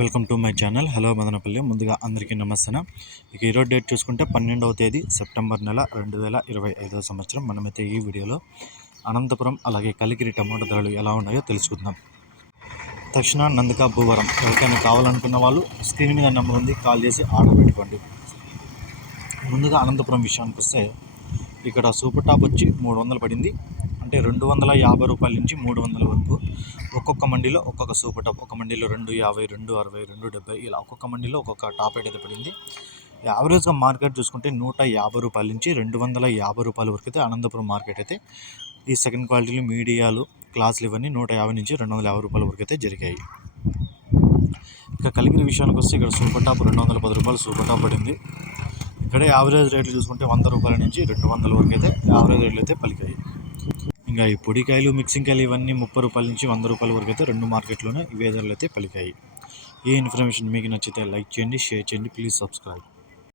Welcome to my channel. Hello Madanapalle. ముందుగా అందరికీ నమస్తే ఇక ఈరోజు డేట్ చూసుకుంటే పన్నెండవ తేదీ సెప్టెంబర్ నెల రెండు వేల ఇరవై ఐదవ సంవత్సరం. మనమైతే ఈ వీడియోలో అనంతపురం అలాగే కలికిరి టమాటో ధరలు ఎలా ఉన్నాయో తెలుసుకుందాం. తక్షణ నందిక భూవరం. ఎవరికైనా కావాలనుకున్న వాళ్ళు స్క్రీన్ మీద నెంబర్ ఉంది కాల్ చేసి ఆర్డర్ పెట్టుకోండి. ముందుగా అనంతపురం విషయానికి వస్తే ఇక్కడ సూపర్ టాప్ వచ్చి మూడు వందలు పడింది. అంటే రెండు వందల యాభై రూపాయల నుంచి మూడు వందల వరకు. ఒక్కొక్క మండీలో ఒక్కొక్క సూపర్ టాప్ ఒక మండీలో రెండు యాభై రెండు అరవై రెండు డెబ్బై ఇలా ఒక్కొక్క మండీలో ఒక్కొక్క టాప్ రేట్ అయితే పడింది. యావరేజ్గా మార్కెట్ చూసుకుంటే నూట యాభై రూపాయల నుంచి రెండు వందల యాభై రూపాయల వరకు అయితే అనంతపురం మార్కెట్ అయితే ఈ సెకండ్ క్వాలిటీలు మీడియాలు క్లాసులు ఇవన్నీ నూట యాభై నుంచి రెండు వందల యాభై రూపాయల వరకు అయితే జరిగాయి. ఇక కలిగిన విషయానికి వస్తే ఇక్కడ సూపర్ టాప్ రెండు వందల పది రూపాయలు సూపర్ టాప్ పడింది. ఇక్కడ యావరేజ్ రేట్లు చూసుకుంటే వంద రూపాయల నుంచి రెండు వందల వరకు అయితే యావరేజ్ రేట్లు అయితే పలికాయి. ఇంకా ఈ పొడికాయలు మిక్సింగ్ కాయలు ఇవన్నీ ముప్పై రూపాయల నుంచి వంద రూపాయల వరకు అయితే రెండు మార్కెట్లోనే ఇవే ధరలు అయితే పలికాయి ఈ ఇన్ఫర్మేషన్ మీకు నచ్చితే లైక్ చేయండి షేర్ చేయండి ప్లీజ్ సబ్స్క్రైబ్.